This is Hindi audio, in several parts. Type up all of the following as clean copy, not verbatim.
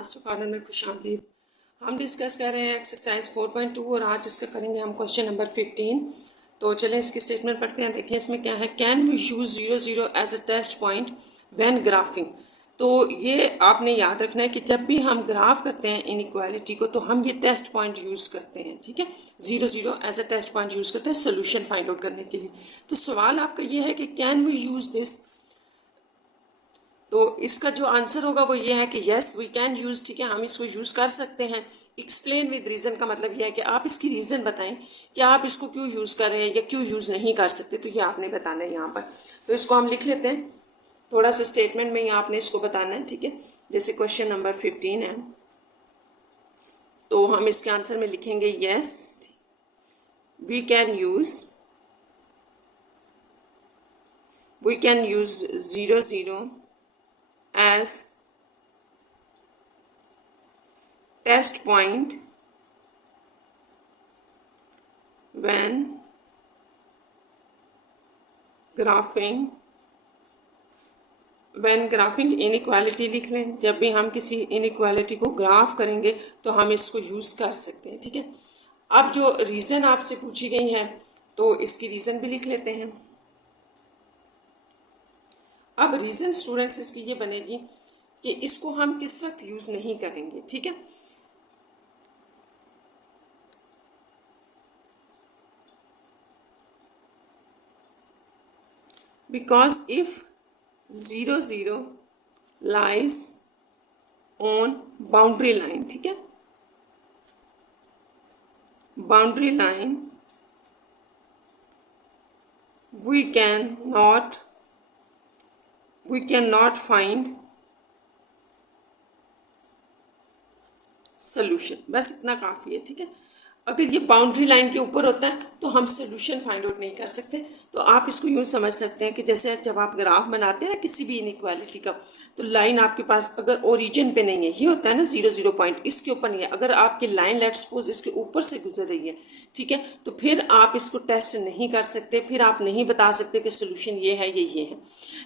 मास्टर कॉर्नर में खुशामदीद। हम डिस्कस कर रहे हैं एक्सरसाइज 4.2 और आज इसका करेंगे हम क्वेश्चन नंबर 15। तो चलें इसकी स्टेटमेंट पढ़ते हैं। देखिए इसमें क्या है, can we use 0 0 as a test point when graphing. तो ये आपने याद रखना है कि जब भी हम ग्राफ करते हैं इनइक्वालिटी को तो हम ये टेस्ट पॉइंट यूज़ करते हैं। ठीक है, 0 0 as a test point use करते हैं सोल्यूशन फाइंड आउट करने के लिए। तो सवाल आपका ये है कि कैन वी यूज़ दिस। तो इसका जो आंसर होगा वो ये है कि यस वी कैन यूज़। ठीक है, हम इसको यूज़ कर सकते हैं। एक्सप्लेन विद रीज़न का मतलब यह है कि आप इसकी रीज़न बताएं कि आप इसको क्यों यूज़ कर रहे हैं या क्यों यूज़ नहीं कर सकते, तो ये आपने बताना है यहाँ पर। तो इसको हम लिख लेते हैं, थोड़ा सा स्टेटमेंट में ही आपने इसको बताना है। ठीक है, जैसे क्वेश्चन नंबर 15 है तो हम इसके आंसर में लिखेंगे yes we can use 0 0 as test point when graphing inequality लिख लें। जब भी हम किसी इनइक्वालिटी को ग्राफ करेंगे तो हम इसको यूज़ कर सकते हैं। ठीक है, अब जो रीज़न आपसे पूछी गई है तो इसकी रीज़न भी लिख लेते हैं। अब रीज़न स्टूडेंट्स इसकी ये बनेगी कि इसको हम किस वक्त यूज़ नहीं करेंगे। ठीक है, because if 0 0 lies on boundary line. ठीक है, boundary line we cannot find solution. बस इतना काफ़ी है। ठीक है, अगर ये बाउंड्री लाइन के ऊपर होता है तो हम सोल्यूशन फाइंड आउट नहीं कर सकते। तो आप इसको यूँ समझ सकते हैं कि जैसे जब आप ग्राफ बनाते हैं ना किसी भी इनइक्वालिटी का, तो लाइन आपके पास अगर ओरिजिन पे नहीं है, ये होता है ना 0 0 पॉइंट, इसके ऊपर नहीं है, अगर आपकी लाइन लेट सपोज इसके ऊपर से गुजर रही है, ठीक है, तो फिर आप इसको टेस्ट नहीं कर सकते, फिर आप नहीं बता सकते कि सोल्यूशन ये है ये है।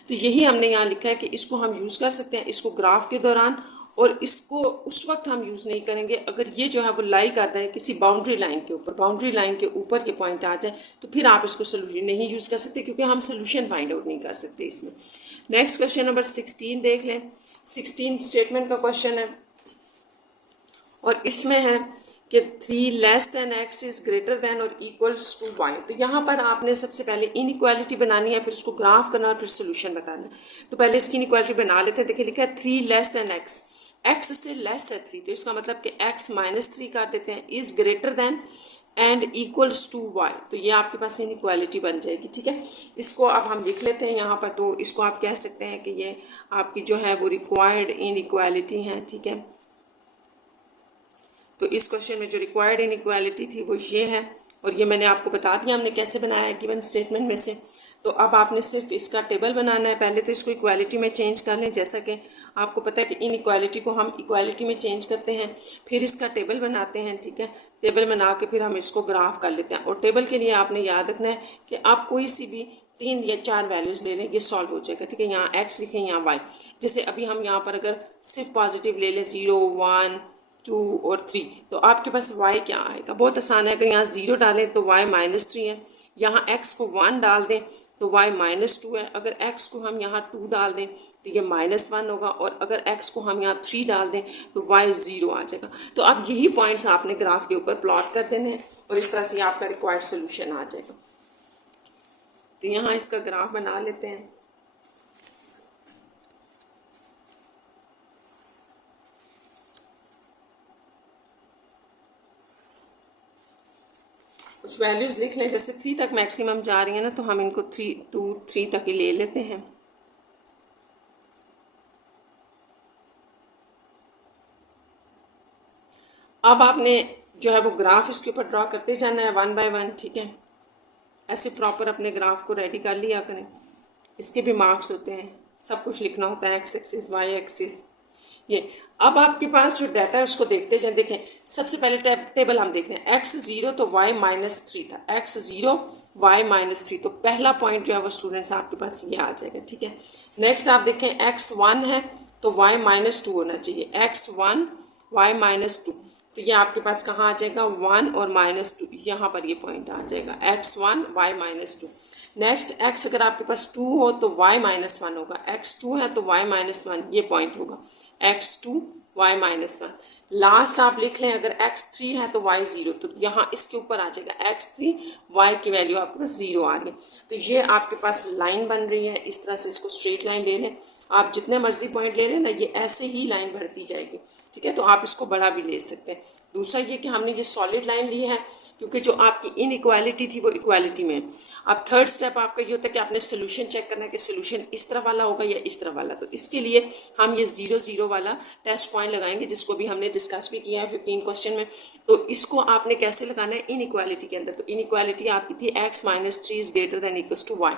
तो यही हमने यहाँ लिखा है कि इसको हम यूज़ कर सकते हैं इसको ग्राफ के दौरान, और इसको उस वक्त हम यूज़ नहीं करेंगे अगर ये जो है वो लाई करता है किसी बाउंड्री लाइन के ऊपर। बाउंड्री लाइन के ऊपर ये पॉइंट आ जाए तो फिर आप इसको सोल्यूशन नहीं यूज़ कर सकते, क्योंकि हम सोल्यूशन फाइंड आउट नहीं कर सकते इसमें। नेक्स्ट क्वेश्चन नंबर 16 देख लें। 16 स्टेटमेंट का क्वेश्चन है और इसमें है कि 3 less than x is greater then और इक्वल्स टू वाई। तो यहाँ पर आपने सबसे पहले इनइक्वालिटी बनानी है, फिर उसको ग्राफ करना और फिर सोल्यूशन बताना है। तो पहले इसकी इनइक्वालिटी बना लेते हैं। देखिए लिखा है 3 लेस दैन एक्स, एक्स से लेस है 3, तो इसका मतलब कि एक्स -3 कर देते हैं, is greater than and equals to y. तो ये आपके पास इनइक्वालिटी बन जाएगी। ठीक है, इसको अब हम लिख लेते हैं यहाँ पर। तो इसको आप कह सकते हैं कि ये आपकी जो है वो रिक्वायर्ड इनइक्वालिटी है। ठीक है, तो इस क्वेश्चन में जो रिक्वायर्ड इनइक्वालिटी थी वो ये है, और ये मैंने आपको बता दिया हमने कैसे बनाया है गिवन स्टेटमेंट में से। तो अब आपने सिर्फ इसका टेबल बनाना है। पहले तो इसको इक्वालिटी में चेंज कर लें, जैसा कि आपको पता है कि इनइक्वालिटी को हम इक्वालिटी में चेंज करते हैं, फिर इसका टेबल बनाते हैं। ठीक है, टेबल बना के फिर हम इसको ग्राफ कर लेते हैं। और टेबल के लिए आपने याद रखना है कि आप कोई सी भी 3 या 4 वैल्यूज़ ले लें, ये सॉल्व हो जाएगा। ठीक है, यहाँ एक्स लिखें, यहाँ वाई। जैसे अभी हम यहाँ पर अगर सिर्फ पॉजिटिव ले लें 0 1 2 और 3, तो आपके पास y क्या आएगा, बहुत आसान है। अगर यहाँ 0 डालें तो y -3 है, यहाँ x को 1 डाल दें तो y -2 है, अगर x को हम यहाँ 2 डाल दें तो ये -1 होगा, और अगर x को हम यहाँ 3 डाल दें तो y 0 आ जाएगा। तो अब यही पॉइंट्स आपने ग्राफ के ऊपर प्लॉट कर देने हैं और इस तरह से आपका रिक्वायर्ड सोल्यूशन आ जाएगा। तो यहाँ इसका ग्राफ बना लेते हैं। कुछ वैल्यूज़ लिख लें, जैसे 3 तक मैक्सिमम जा रही है ना, तो हम इनको 3 2 3 तक ही ले लेते हैं। अब आपने जो है वो ग्राफ इसके ऊपर ड्रॉ करते जाना है 1 बाय 1। ठीक है, ऐसे प्रॉपर अपने ग्राफ को रेडी कर लिया करें। इसके भी मार्क्स होते हैं, सब कुछ लिखना होता है, एक्स एक्सिस वाई एक्सिस। ये अब आपके पास जो डाटा है उसको देखते जाए। देखें सबसे पहले टेबल हम देख रहे हैं, एक्स 0 तो वाई -3 था, एक्स 0 वाई -3, तो पहला पॉइंट जो है वो स्टूडेंट्स आपके पास ये आ जाएगा। ठीक है, नेक्स्ट आप देखें एक्स 1 है तो y -2 होना चाहिए, x1 y -2। तो ये आपके पास कहाँ आ जाएगा 1 और -2, यहाँ पर ये पॉइंट आ जाएगा x1 y -2। नेक्स्ट x अगर आपके पास 2 हो तो y -1 होगा, x2 है तो y -1 ये पॉइंट होगा, x2 y -1। लास्ट आप लिख लें अगर x3 है तो y 0, तो यहाँ इसके ऊपर आ जाएगा x3, y की वैल्यू आपके पास 0 आ रही है। तो ये आपके पास लाइन बन रही है, इस तरह से इसको स्ट्रेट लाइन ले लें। आप जितने मर्जी पॉइंट ले लें ना, ये ऐसे ही लाइन बढ़ती जाएगी, ठीक है। तो आप इसको बड़ा भी ले सकते हैं। दूसरा ये कि हमने ये सॉलिड लाइन ली है क्योंकि जो आपकी इनइक्वालिटी थी वो इक्वालिटी में। अब थर्ड स्टेप आपका ये होता है कि आपने सोल्यूशन चेक करना है कि सोल्यूशन इस तरह वाला होगा या इस तरह वाला। तो इसके लिए हम ये 0 0 वाला टेस्ट पॉइंट लगाएंगे, जिसको भी हमने डिस्कस भी किया है 15 क्वेश्चन में। तो इसको आपने कैसे लगाना है इनइक्वालिटी के अंदर। तो इनइक्वालिटी आपकी थी x -3 is greater than equals to y।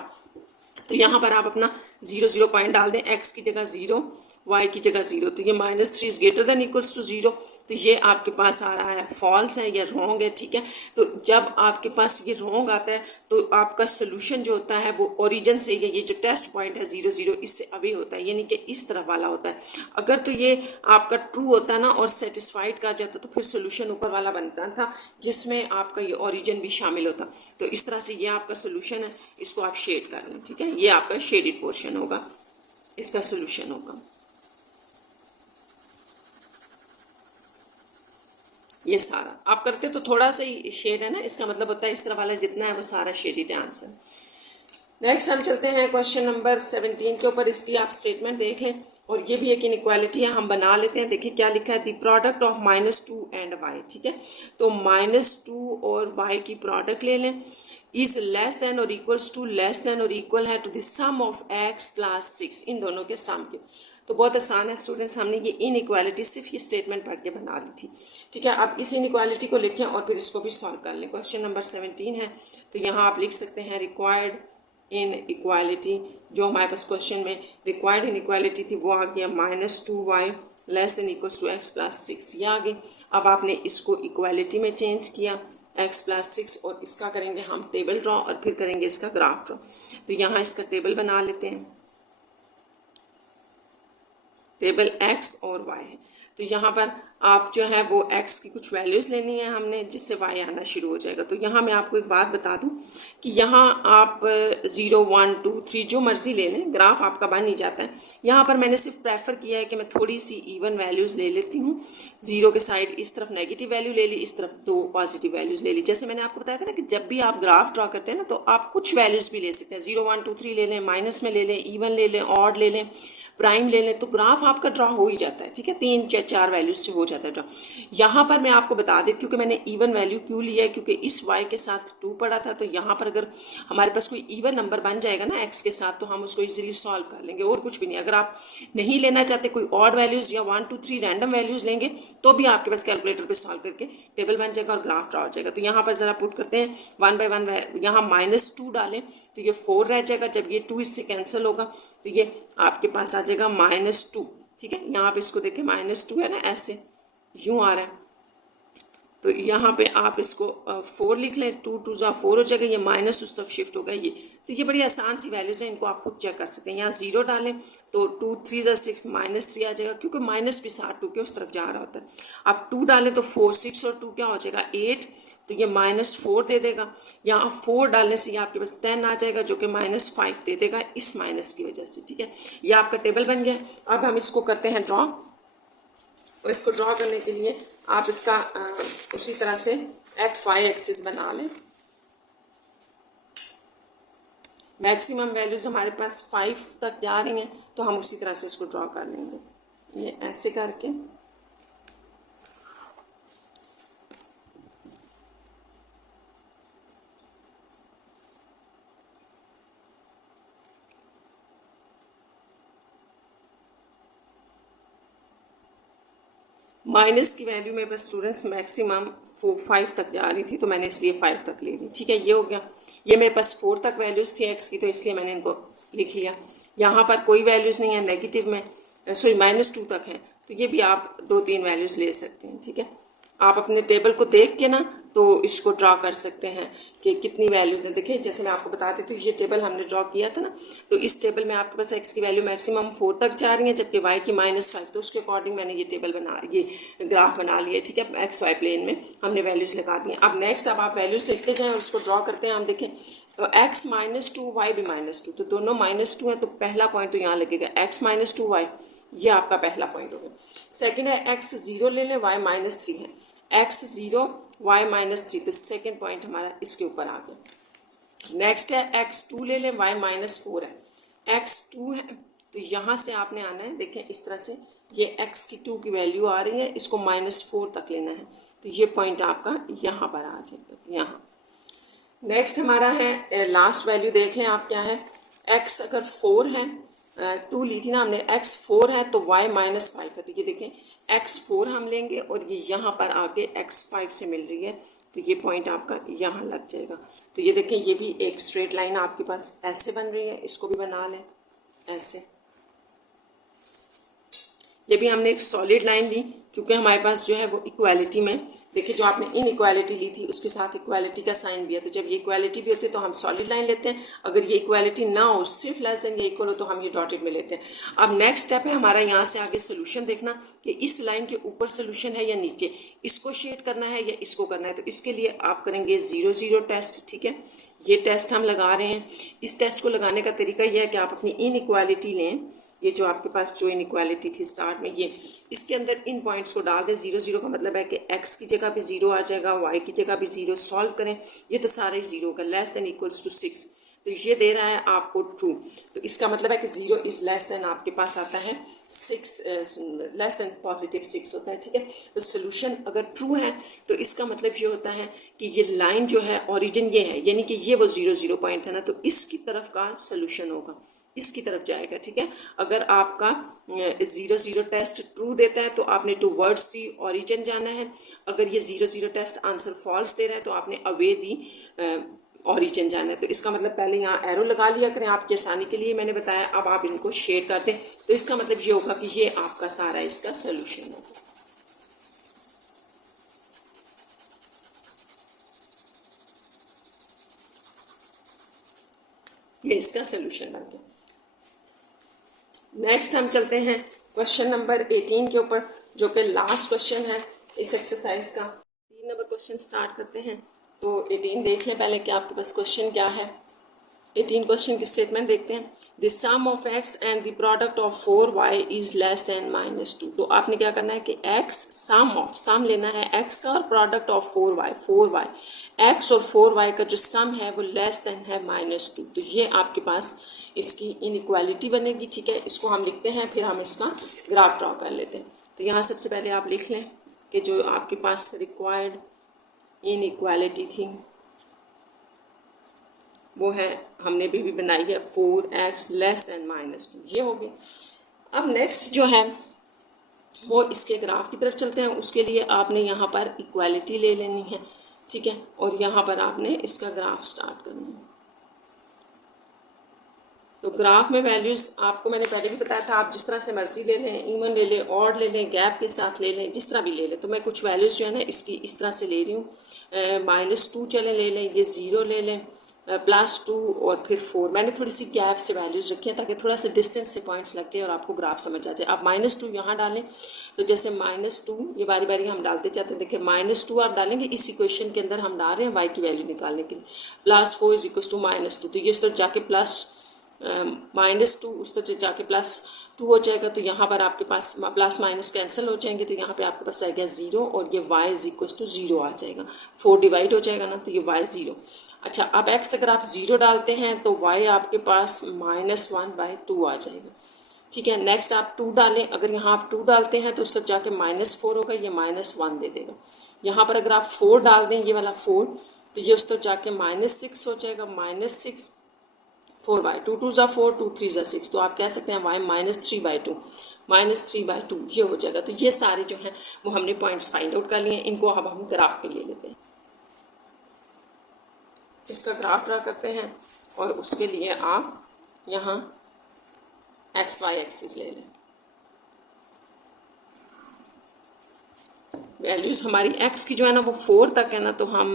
तो यहाँ पर आप अपना 0 0 पॉइंट डाल दें, x की जगह 0, y की जगह 0। तो ये -3 is greater than equals to 0। तो ये आपके पास आ रहा है फॉल्स है या रॉन्ग है, ठीक है। तो जब आपके पास ये रॉन्ग आता है तो आपका सोल्यूशन जो होता है वो ओरिजिन से ये जो टेस्ट पॉइंट है 0 0 इससे अवे होता है, यानी कि इस तरह वाला होता है। अगर तो ये आपका ट्रू होता ना और सेटिस्फाइड कर जाता तो फिर सोल्यूशन ऊपर वाला बनता था, जिसमें आपका ये ओरिजिन भी शामिल होता। तो इस तरह से ये आपका सोल्यूशन है, इसको आप शेड कर लें, ठीक है। ये आपका शेडेड पोर्शन होगा, इसका सोल्यूशन होगा ये सारा। आप करते तो थोड़ा सा ही शेड है ना, इसका मतलब होता है इस तरह वाला जितना है वो सारा शेडेड है आंसर। नेक्स्ट हम चलते हैं क्वेश्चन नंबर 17 के ऊपर। इसकी आप स्टेटमेंट देख लें और ये भी एक इनइक्वालिटी है, हम बना लेते हैं। देखिए क्या लिखा है, the product of -2 and y, ठीक है। तो -2 और y की प्रोडक्ट ले लें, इज लेस देन और इक्वल्स टू, लेस देन और इक्वल है to the sum of x + 6, इन दोनों के सम के। तो बहुत आसान है स्टूडेंट्स, हमने ये इनइक्वालिटी सिर्फ ये स्टेटमेंट पढ़ के बना ली थी, ठीक है। अब इस इनइक्वालिटी को लिखें और फिर इसको भी सॉल्व कर लें। क्वेश्चन नंबर 17 है, तो यहाँ आप लिख सकते हैं रिक्वायर्ड इन इक्वालिटी। जो हमारे पास क्वेश्चन में रिक्वायर्ड इन इक्वालिटी थी वो आ गया -2y less than equals to x + 6, ये आ गई। अब आपने इसको इक्वालिटी में चेंज किया x + 6 और इसका करेंगे हम टेबल ड्रॉ और फिर करेंगे इसका ग्राफ ड्रॉ। तो यहाँ इसका टेबल बना लेते हैं, टेबल x और y है। तो यहाँ पर आप जो है वो x की कुछ वैल्यूज़ लेनी है हमने, जिससे y आना शुरू हो जाएगा। तो यहाँ मैं आपको एक बात बता दूँ कि यहाँ आप 0 1 2 3 जो मर्ज़ी ले लें, ग्राफ आपका बन ही जाता है। यहाँ पर मैंने सिर्फ प्रेफर किया है कि मैं थोड़ी सी इवन वैल्यूज़ ले लेती हूँ। 0 के साइड इस तरफ नेगेटिव वैल्यू ले ली, इस तरफ 2 पॉजिटिव वैल्यूज़ ले ली। जैसे मैंने आपको बताया था ना कि जब भी आप ग्राफ ड्रॉ करते हैं ना, तो आप कुछ वैल्यूज़ भी ले सकते हैं। 0 1 2 3 ले लें, माइनस में ले लें, इवन ले लें, ऑड ले लें, प्राइम ले लें, तो ग्राफ आपका ड्रॉ हो ही जाता है, ठीक है। 3 या 4 वैल्यूज से हो जाता है ड्रॉ। यहाँ पर मैं आपको बता देती हूँ कि मैंने इवन वैल्यू क्यों लिया है, क्योंकि इस y के साथ 2 पड़ा था। तो यहाँ पर अगर हमारे पास कोई इवन नंबर बन जाएगा ना x के साथ, तो हम उसको इजीली सॉल्व कर लेंगे, और कुछ भी नहीं। अगर आप नहीं लेना चाहते, कोई ऑड वैल्यूज या 1 2 3 रैंडम वैल्यूज लेंगे, तो भी आपके पास कैलकुलेटर पर सॉल्व करके टेबल बन जाएगा और ग्राफ ड्रॉ हो जाएगा। तो यहाँ पर ज़रा पुट करते हैं 1 बाय 1, यहाँ -2 डालें तो ये 4 रह जाएगा। जब ये 2 इससे कैंसिल होगा तो ये आपके पास आ जाएगा -2, ठीक है। यहाँ पे इसको देखें -2 है ना, ऐसे यूँ आ रहा है। तो यहाँ पे आप इसको 4 लिख लें, 2 2 ज़ा 4 हो जाएगा, ये माइनस उस तरफ शिफ्ट होगा ये। तो ये बड़ी आसान सी वैल्यूज़ हैं, इनको आप खुद चेक कर सकते हैं। यहाँ 0 डालें तो 2 3 ज़ा 6 -3 आ जाएगा, क्योंकि माइनस भी साथ 2 के उस तरफ जा रहा होता है। अब 2 डालें तो 4 6 और 2 क्या हो जाएगा 8, तो ये -4 दे देगा। यहाँ 4 डालने से ये आपके पास 10 आ जाएगा, जो कि -5 दे देगा इस माइनस की वजह से, ठीक है। ये आपका टेबल बन गया। अब हम इसको करते हैं ड्रॉ, और इसको ड्रॉ करने के लिए आप इसका उसी तरह से XY एक्सिस बना लें। मैक्सिमम वैल्यूज हमारे पास 5 तक जा रही हैं, तो हम उसी तरह से इसको ड्रॉ कर लेंगे, ये ऐसे करके। माइनस की वैल्यू मेरे पास स्टूडेंट्स मैक्सिमम 5 तक जा रही थी, तो मैंने इसलिए 5 तक ले ली, ठीक है। ये हो गया। ये मेरे पास 4 तक वैल्यूज़ थी x की, तो इसलिए मैंने इनको लिख लिया। यहाँ पर कोई वैल्यूज़ नहीं है नेगेटिव में, सॉरी -2 तक है, तो ये भी आप 2 3 वैल्यूज़ ले सकते हैं, ठीक है। आप अपने टेबल को देख के ना तो इसको ड्रा कर सकते हैं कि कितनी वैल्यूज हैं। देखिए जैसे मैं आपको बता देती हूँ, ये टेबल हमने ड्रॉ किया था ना, तो इस टेबल में आपके पास x की वैल्यू मैक्सिमम 4 तक जा रही है, जबकि y की -5, तो उसके अकॉर्डिंग मैंने ये टेबल ये ग्राफ बना लिया, ठीक है। एक्स वाई प्लेन में हमने वैल्यूज लगा दी हैं। अब नेक्स्ट अब आप वैल्यूज लिखते जाएँ और उसको ड्रॉ करते हैं। हम देखें x -2 y भी -2, तो दोनों -2 है, तो पहला पॉइंट तो यहाँ लगेगा x -2 y, ये आपका पहला पॉइंट हो गया। सेकेंड है x 0 ले लें, y -3 है, x 0 y -3, तो सेकेंड पॉइंट हमारा इसके ऊपर आ गया। नेक्स्ट है x 2 ले लें, y -4 है, x 2 है, तो यहाँ से आपने आना है, देखें इस तरह से ये x की 2 की वैल्यू आ रही है, इसको -4 तक लेना है, तो ये पॉइंट आपका यहाँ पर आ जाएगा, यहाँ। नेक्स्ट हमारा है लास्ट वैल्यू, देख लें आप क्या है, x अगर 4 है, 2 ली थी ना हमने, x 4 है तो y -5 है, तो ये देखें x 4 हम लेंगे और ये यहाँ पर आके x 5 से मिल रही है, तो ये पॉइंट आपका यहाँ लग जाएगा। तो ये देखें ये भी एक स्ट्रेट लाइन आपके पास ऐसे बन रही है, इसको भी बना लें ऐसे। ये भी हमने एक सॉलिड लाइन ली, क्योंकि हमारे पास जो है वो इक्वालिटी में, देखिए जो आपने इनइक्वालिटी ली थी उसके साथ इक्वालिटी का साइन भी है, तो जब ये इक्वालिटी भी होती है तो हम सॉलिड लाइन लेते हैं, अगर ये इक्वालिटी ना हो, सिर्फ लेस देन या इक्वल हो, तो हम ये डॉटेड में लेते हैं। अब नेक्स्ट स्टेप है हमारा यहाँ से आगे सोल्यूशन देखना कि इस लाइन के ऊपर सोल्यूशन है या नीचे, इसको शेड करना है या इसको करना है। तो इसके लिए आप करेंगे 0 0 टेस्ट, ठीक है। ये टेस्ट हम लगा रहे हैं। इस टेस्ट को लगाने का तरीका यह है कि आप अपनी इनइक्वालिटी लें, ये जो आपके पास जो इनइक्वालिटी थी स्टार्ट में, ये इसके अंदर इन पॉइंट्स को डाल दें। 0 0 का मतलब है कि x की जगह पे 0 आ जाएगा, y की जगह पे 0, सॉल्व करें, ये तो सारा ही 0 का, लेस देन इक्वल्स टू 6, तो ये दे रहा है आपको ट्रू, तो इसका मतलब है कि 0 इज लेस देन आपके पास आता है 6, लेस देन +6 होता है, ठीक है। तो सोल्यूशन अगर ट्रू है तो इसका मतलब ये होता है कि ये लाइन जो है ओरिजिन ये है, यानी कि ये वो 0 0 पॉइंट है ना, तो इसकी तरफ का सोल्यूशन होगा, इसकी तरफ जाएगा, ठीक है। अगर आपका 0 0 टेस्ट ट्रू देता है तो आपने टूवर्ड्स दी ओरिजिन जाना है, अगर ये 0 0 टेस्ट आंसर फॉल्स दे रहा है तो आपने अवे दी ओरिजिन जाना है। तो इसका मतलब पहले यहाँ एरो लगा लिया करें, आपकी आसानी के लिए मैंने बताया। अब आप इनको शेड करते हैं तो इसका मतलब ये होगा कि ये आपका सारा इसका सोल्यूशन होगा। ये इसका सोल्यूशन बन गया। नेक्स्ट हम चलते हैं क्वेश्चन नंबर 18 के ऊपर, जो कि लास्ट क्वेश्चन है इस एक्सरसाइज का। 3 नंबर क्वेश्चन स्टार्ट करते हैं। तो 18 देख लें पहले कि आपके पास क्वेश्चन क्या है। 18 क्वेश्चन की स्टेटमेंट देखते हैं। The sum of x and the product of 4y is less than -2। तो आपने क्या करना है कि x सम लेना है x का और प्रोडक्ट ऑफ 4y x और 4y का जो सम है वो लेस देन है -2। तो ये आपके पास इसकी इनइक्वालिटी बनेगी, ठीक है। इसको हम लिखते हैं, फिर हम इसका ग्राफ ड्रॉ कर लेते हैं। तो यहाँ सबसे पहले आप लिख लें कि जो आपके पास रिक्वायर्ड इनइक्वालिटी थी वो है, हमने भी बनाई है 4x लेस देन -2, ये होगी। अब नेक्स्ट जो है वो इसके ग्राफ की तरफ चलते हैं। उसके लिए आपने यहाँ पर इक्वालिटी ले लेनी है, ठीक है, और यहाँ पर आपने इसका ग्राफ स्टार्ट करना है। तो ग्राफ में वैल्यूज़ आपको मैंने पहले भी बताया था, आप जिस तरह से मर्जी ले लें, इवन ले लें, ऑड ले लें, गैप के साथ ले लें, जिस तरह भी ले लें। तो मैं कुछ वैल्यूज़ जो है ना इसकी इस तरह से ले रही हूँ। -2 चलें ले लें, ये 0 ले लें, +2 और फिर 4। मैंने थोड़ी सी गैप से वैल्यूज़ रखी है ताकि थोड़ा सा डिस्टेंस से पॉइंट्स लग जाए और आपको ग्राफ समझ आ जाए। आप -2 यहाँ डालें, तो जैसे -2 ये बारी बारी हम डालते जाते हैं। देखिए -2 आप डालेंगे, इस इक्वेशन के अंदर हम डाल रहे हैं y की वैल्यू निकालने के लिए। +4 = -2, तो ये उस तरफ जाके -2 उस तरफ जाके +2 हो जाएगा। तो यहाँ पर आपके पास प्लस माइनस कैंसिल हो जाएंगे, तो यहाँ पे आपके पास आ गया 0 और ये y = 0 आ जाएगा। 4 डिवाइड हो जाएगा ना, तो ये y 0। अच्छा, अब x अगर आप 0 डालते हैं तो y आपके पास -1/2 आ जाएगा, ठीक है। नेक्स्ट आप 2 डालें, अगर यहाँ आप 2 डालते हैं तो उस तरफ जाके -4 होगा, ये -1 दे देगा। यहाँ पर अगर आप 4 डाल दें, ये वाला 4, तो ये उस तरफ जाके -6 हो जाएगा, -6 4/2, 2 × 4, 2 3 × 6, तो आप कह सकते हैं y -3/2 ये हो जाएगा। तो ये सारे जो हैं वो हमने पॉइंट्स फाइंड आउट कर लिए। इनको अब हम ग्राफ पे ले लेते हैं। इसका ग्राफ ड्रा करते हैं और उसके लिए आप यहाँ XY एक्सिस ले लें। वैल्यूज़ हमारी x की जो है ना वो 4 तक है ना, तो हम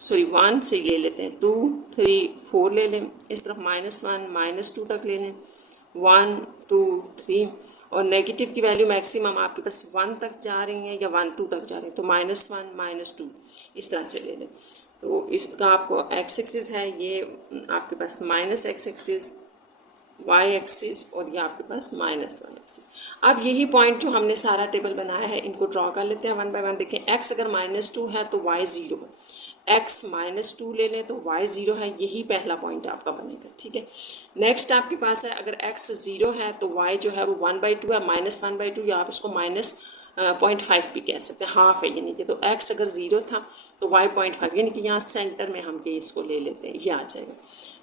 1 से ले लेते हैं, 2 3 4 ले लें, इस तरफ -1 -2 तक ले लें, 1 2 3, और नेगेटिव की वैल्यू मैक्सिमम आपके पास 1 तक जा रही हैं या 1 2 तक जा रही है, तो -1 -2 इस तरह से ले लें। तो इसका आपको x एक्सिस है ये आपके पास -x एक्सिस, y एक्सिस, और ये आपके पास -1 एक्सिस। अब यही पॉइंट जो हमने सारा टेबल बनाया है इनको ड्रॉ कर लेते हैं वन बाय वन। देखें x अगर -2 है तो y 0 है, x -2 ले लें तो y 0 है, यही पहला पॉइंट आपका बनेगा। ठीक है, नेक्स्ट आपके पास है अगर x 0 है तो y जो है वो 1/2 है, -1/2, या आप इसको -0.5 भी कह सकते हैं, हाफ है यानी कि। तो x अगर 0 था तो y 0.5, यानी कि यहाँ सेंटर में हम ये इसको ले लेते हैं, ये आ जाएगा।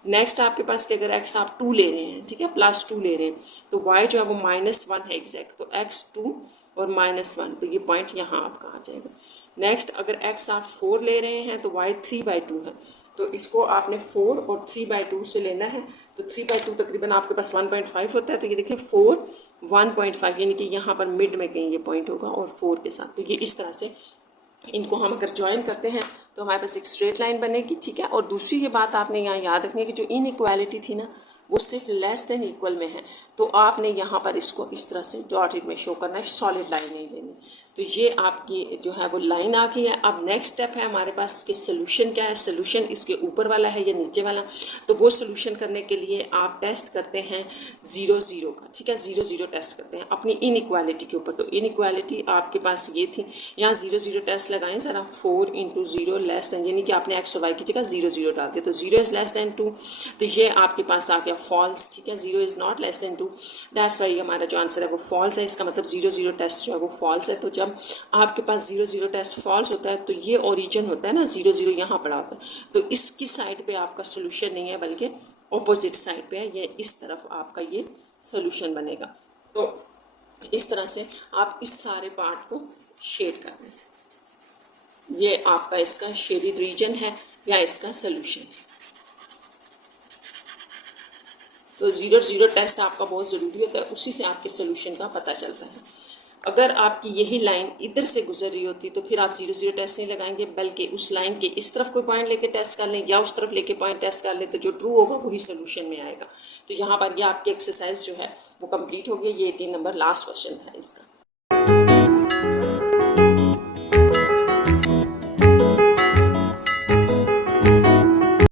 नेक्स्ट आपके पास कि अगर x आप 2 ले रहे हैं, ठीक है, +2 ले रहे हैं, तो y जो है वो -1 है एग्जैक्ट, तो x 2 और -1, तो ये पॉइंट यहाँ आपका आ जाएगा। नेक्स्ट अगर x आप 4 ले रहे हैं तो y 3/2 है, तो इसको आपने 4 और 3/2 से लेना है, तो 3/2 तकरीबन आपके पास 1.5 होता है, तो ये देखिए 4 1.5, यानी कि यहाँ पर मिड में कहीं ये पॉइंट होगा और 4 के साथ। तो ये इस तरह से इनको हम अगर ज्वाइन करते हैं तो हमारे पास एक स्ट्रेट लाइन बनेगी। ठीक है, और दूसरी ये बात आपने यहाँ याद रखनी है कि जो इनइक्वालिटी थी ना वो सिर्फ लेस देन इक्वल में है, तो आपने यहाँ पर इसको इस तरह से डॉटेड में शो करना है, सॉलिड लाइन नहीं लेनी। तो ये आपकी जो है वो लाइन आ गई है। अब नेक्स्ट स्टेप है हमारे पास कि सोल्यूशन क्या है, सोल्यूशन इसके ऊपर वाला है या नीचे वाला। तो वो सोल्यूशन करने के लिए आप टेस्ट करते हैं 0 0 का। ठीक है, 0 0 टेस्ट करते हैं अपनी इनइक्वालिटी के ऊपर। तो इनइक्वालिटी आपके पास ये थी, यहाँ 0 0 टेस्ट लगाएं ज़रा, 4 × 0 लेस दैन, यानी कि आपने x और y की जगह 0 0 डाल दिया, तो 0 इज़ लेस दैन 2, तो ये आपके पास आ गया फॉल्स। ठीक है, 0 is not less than 2, that's why हमारा जो आंसर है वो फॉल्स है। इसका मतलब 0 0 टेस्ट जो है वो फॉल्स है। तो जब आपके पास 0 0 टेस्ट फॉल्स होता है तो ये ओरिजिन होता है ना, 0 0 यहाँ पड़ा होता है, तो इसकी साइड पे आपका सोल्यूशन नहीं है बल्कि ऑपोजिट साइड पे है, ये इस तरफ आपका ये सोल्यूशन बनेगा। तो इस तरह से आप इस सारे पार्ट को शेड कर रहे हैं, ये आपका इसका शेडिड रीजन है या इसका सोल्यूशन है। तो 0 0 टेस्ट आपका बहुत ज़रूरी होता है, उसी से आपके सोल्यूशन का पता चलता है। अगर आपकी यही लाइन इधर से गुजर रही होती तो फिर आप 0 0 टेस्ट नहीं लगाएंगे, बल्कि उस लाइन के इस तरफ कोई पॉइंट लेके टेस्ट कर लें या उस तरफ लेके पॉइंट टेस्ट कर लें, तो जो ट्रू होगा वही सोल्यूशन में आएगा। तो यहाँ पर ये आपकी एक्सरसाइज जो है वो कंप्लीट हो गई। ये 18 नंबर लास्ट क्वेश्चन था इसका।